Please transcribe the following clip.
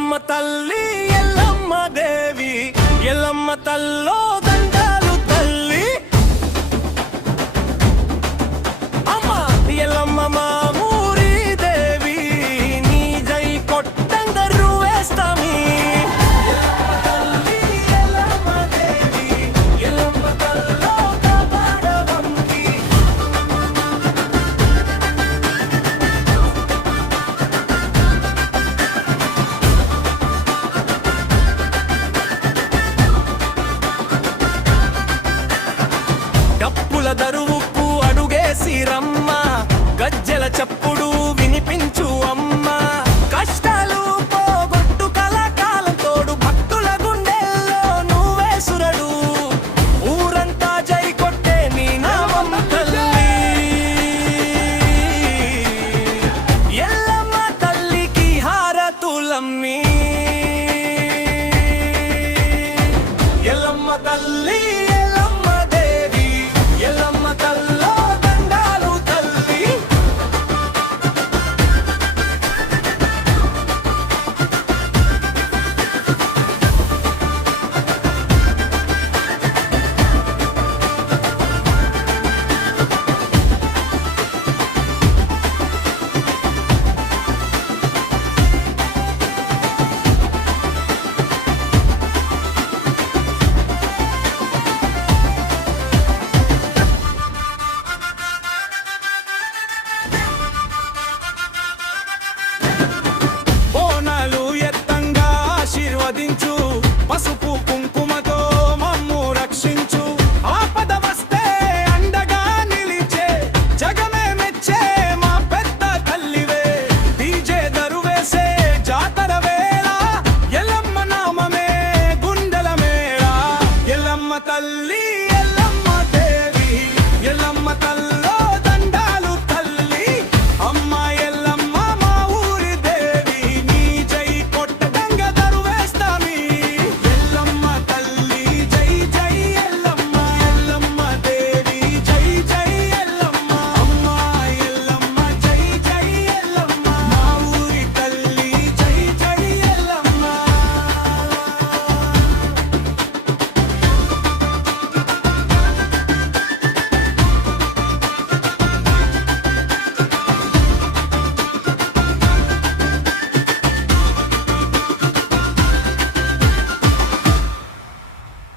ఎల్లమ్మ తల్లి ఎల్లమ్మ దేవి ఎల్లమ్మ తల్లో దండాలు తల్లి అమ్మ ఎల్లమ్మ మామూరి దేవి నీ జై కొట్టంగరు వేస్తామి ఎల్లమ్మ తల్లి ఎల్లమ్మ దేవి ఎల్లమ్మ తల్లో కాపాడవంతి డప్పుల దరువుకు అడుగేసి రమ్మ గజ్జెల చప్పుడు వినిపించు అమ్మ కష్టాలు పోగొట్టు కలకాలం తోడు భక్తుల గుండెల్లో నువ్వే సురడు ఊరంతా జై కొట్టే నీ నామం తల్లి ఎల్లమ్మ తల్లికి హారతులమ్మి ఎల్లమ్మ తల్లి